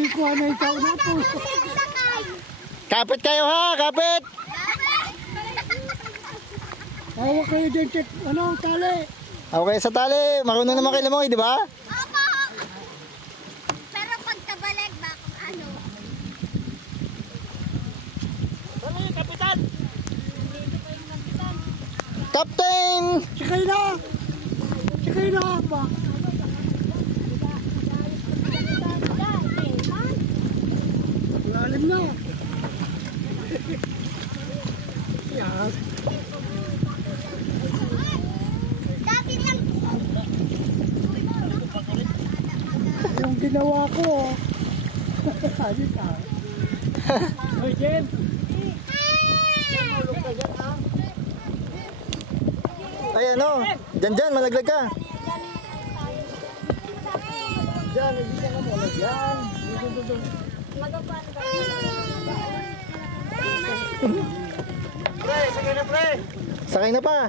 Kikuha na ikaw na po. Kapit kayo ha, kapit! Hawak kayo dyan, check. Ano, tali? Okay sa tali, marunong naman kayo lumangoy, di ba? Opo! Pero pag tabalag ba kung ano? Dali, kapitan! Captain! Sakay na! Sakay na ba? Lalim na. Yan. Dati lang po. Yung ginawa ko. Sabi ka. Hoy, Jem! Ay ano, dyan, malaglag ka. Dyan, hindi ka na malagyan. Pre, sige na pre! Sakay na pa.